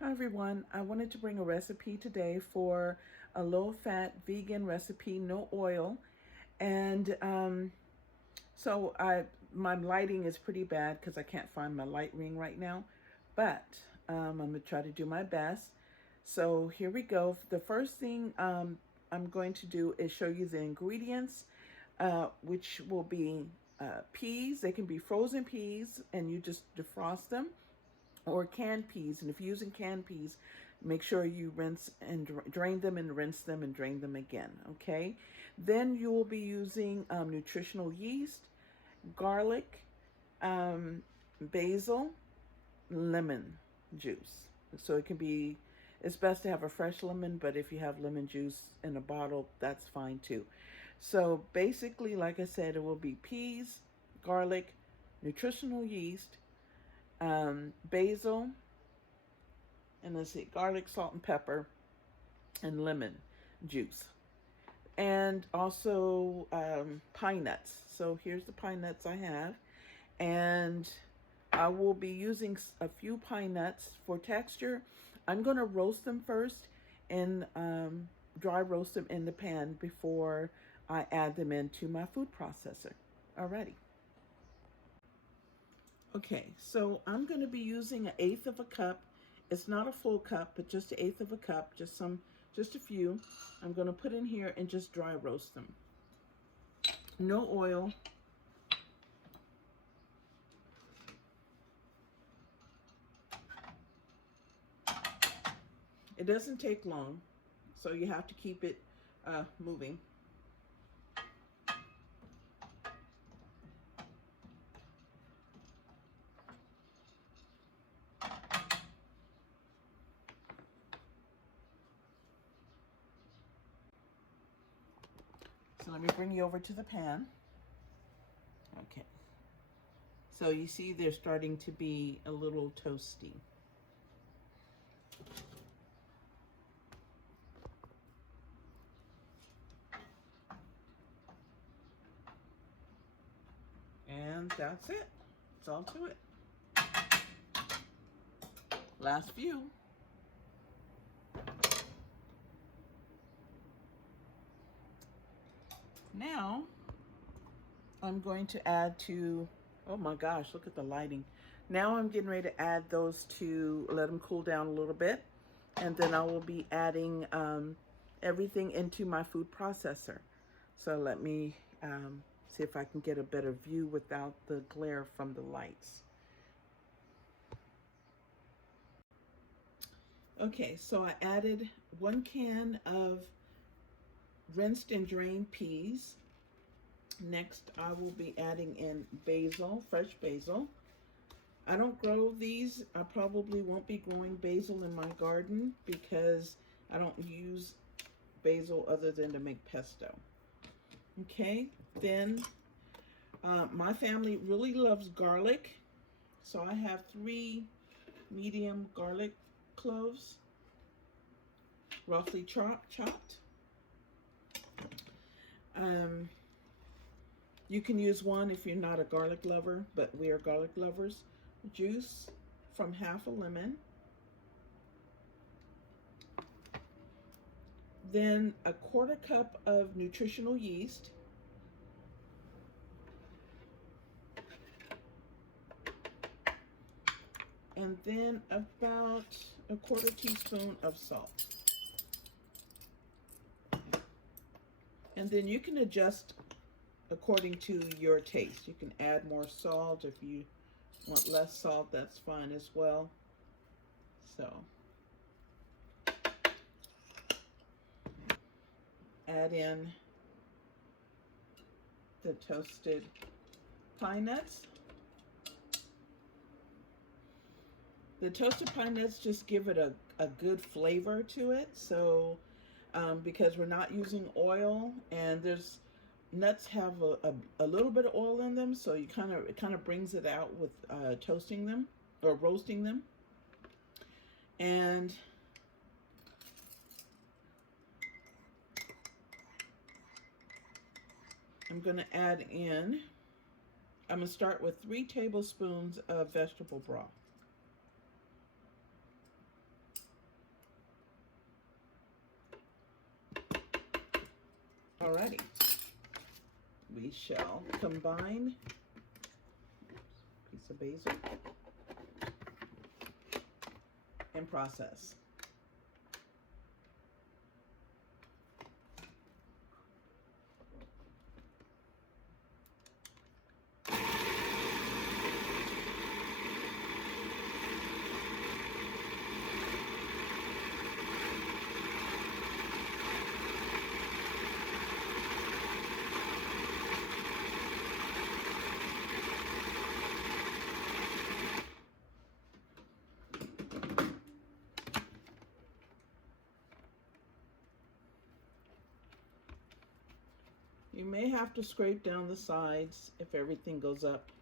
Hi everyone, I wanted to bring a recipe today for a low-fat vegan recipe, no oil. And my lighting is pretty bad because I can't find my light ring right now, but I'm gonna try to do my best. So here we go. The first thing I'm going to do is show you the ingredients, which will be peas. They can be frozen peas and you just defrost them, or canned peas. And if you're using canned peas, make sure you rinse and drain them and rinse them and drain them again, okay? Then you will be using nutritional yeast, garlic, basil, lemon juice. So it can be, it's best to have a fresh lemon, but if you have lemon juice in a bottle, that's fine too. So basically, like I said, it will be peas, garlic, nutritional yeast, basil, and let's see, garlic, salt, and pepper, and lemon juice. And also pine nuts. So here's the pine nuts I have. And I will be using a few pine nuts for texture. I'm going to roast them first and dry roast them in the pan before I add them into my food processor. Alrighty. Okay, so I'm going to be using 1/8 of a cup. It's not a full cup, but just 1/8 of a cup, just a few. I'm going to put in here and just dry roast them. No oil. It doesn't take long, so you have to keep it moving. So let me bring you over to the pan. Okay. So you see they're starting to be a little toasty. And that's it. It's all to it. Last few. Now, I'm going to add to, oh my gosh, look at the lighting. Now I'm getting ready to add those to, let them cool down a little bit. And then I will be adding everything into my food processor. So let me see if I can get a better view without the glare from the lights. Okay, so I added 1 can of rinsed and drained peas. Next, I will be adding in basil, fresh basil. I don't grow these. I probably won't be growing basil in my garden because I don't use basil other than to make pesto. Okay, then my family really loves garlic. So I have 3 medium garlic cloves, roughly chopped. You can use 1 if you're not a garlic lover, but we are garlic lovers. Juice from half a lemon. Then a 1/4 cup of nutritional yeast. And then about a 1/4 teaspoon of salt. And then you can adjust according to your taste. You can add more salt. If you want less salt, that's fine as well. So add in the toasted pine nuts. The toasted pine nuts just give it a good flavor to it. So because we're not using oil, and there's nuts have a little bit of oil in them, so it kind of brings it out with toasting them or roasting them. And I'm going to add in, I'm going to start with 3 tablespoons of vegetable broth. we shall combine a piece of basil and process. You may have to scrape down the sides if everything goes up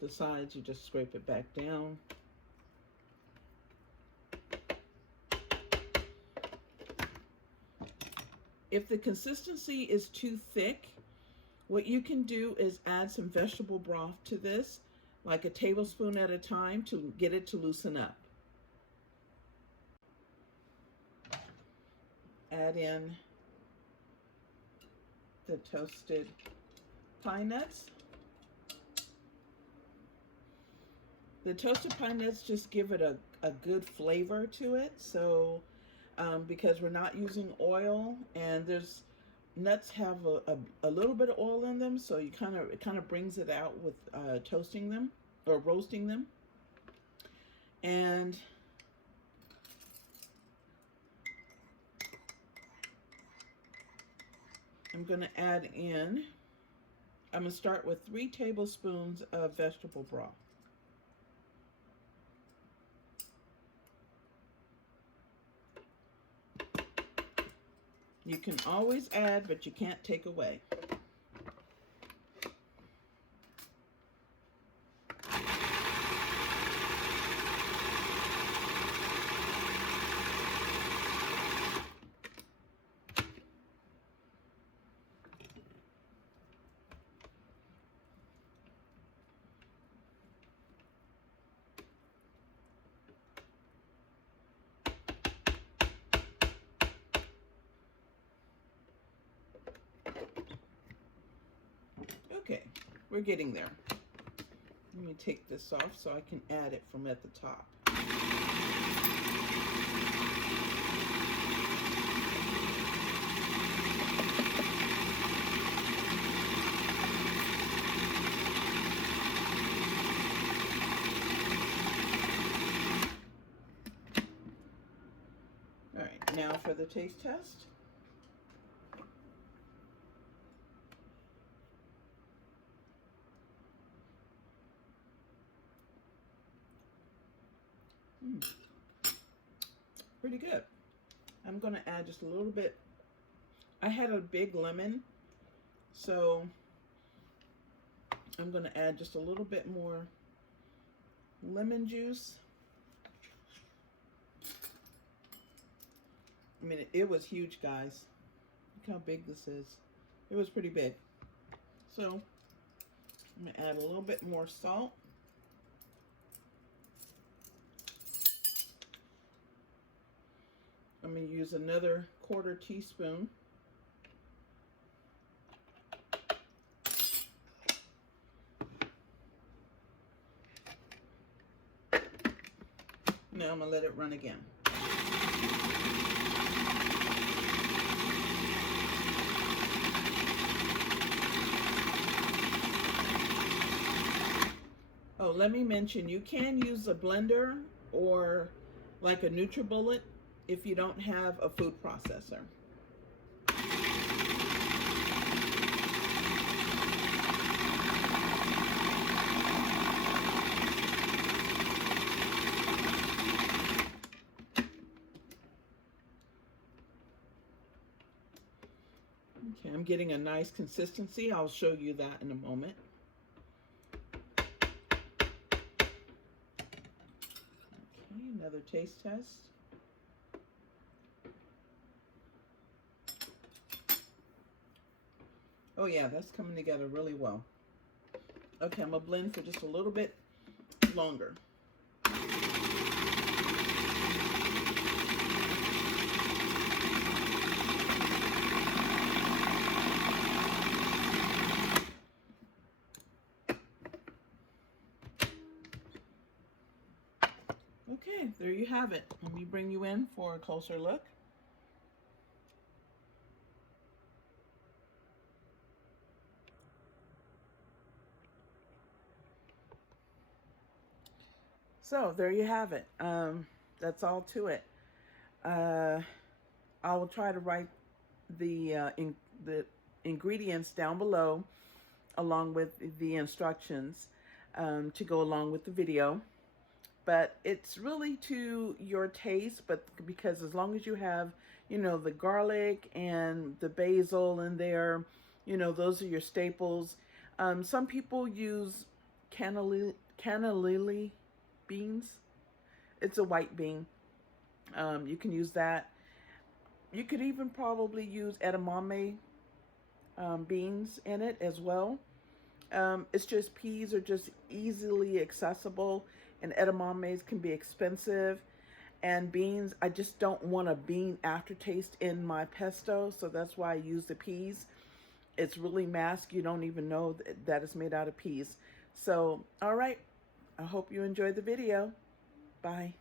the sides. You just scrape it back down. If the consistency is too thick, what you can do is add some vegetable broth to this, like a tablespoon at a time, to get it to loosen up. Add in the toasted pine nuts. The toasted pine nuts just give it a good flavor to it. So because we're not using oil, and nuts have a little bit of oil in them, so it kind of brings it out with toasting them or roasting them. And I'm going to add in, I'm going to start with 3 tablespoons of vegetable broth. You can always add, but you can't take away. Okay, we're getting there. Let me take this off so I can add it from at the top. All right, now for the taste test. Pretty good. I'm going to add just a little bit. I had a big lemon, so I'm going to add just a little bit more lemon juice. I mean, it was huge, guys. Look how big this is. It was pretty big. So I'm going to add a little bit more salt. I'm going to use another 1/4 teaspoon. Now I'm going to let it run again. Oh, let me mention, you can use a blender or like a NutriBullet if you don't have a food processor. Okay, I'm getting a nice consistency. I'll show you that in a moment. Okay, another taste test. Oh yeah, that's coming together really well. Okay, I'm gonna blend for just a little bit longer. Okay, there you have it. Let me bring you in for a closer look. So there you have it. That's all to it. I will try to write the ingredients down below along with the instructions to go along with the video. But it's really to your taste, but because as long as you have, you know, the garlic and the basil in there, you know, those are your staples. Some people use cannellini beans. It's a white bean. You can use that. You could even probably use edamame beans in it as well. It's just peas are just easily accessible, and edamames can be expensive. And beans, I just don't want a bean aftertaste in my pesto, so that's why I use the peas. It's really masked. You don't even know that it's made out of peas. So, all right. I hope you enjoyed the video. Bye.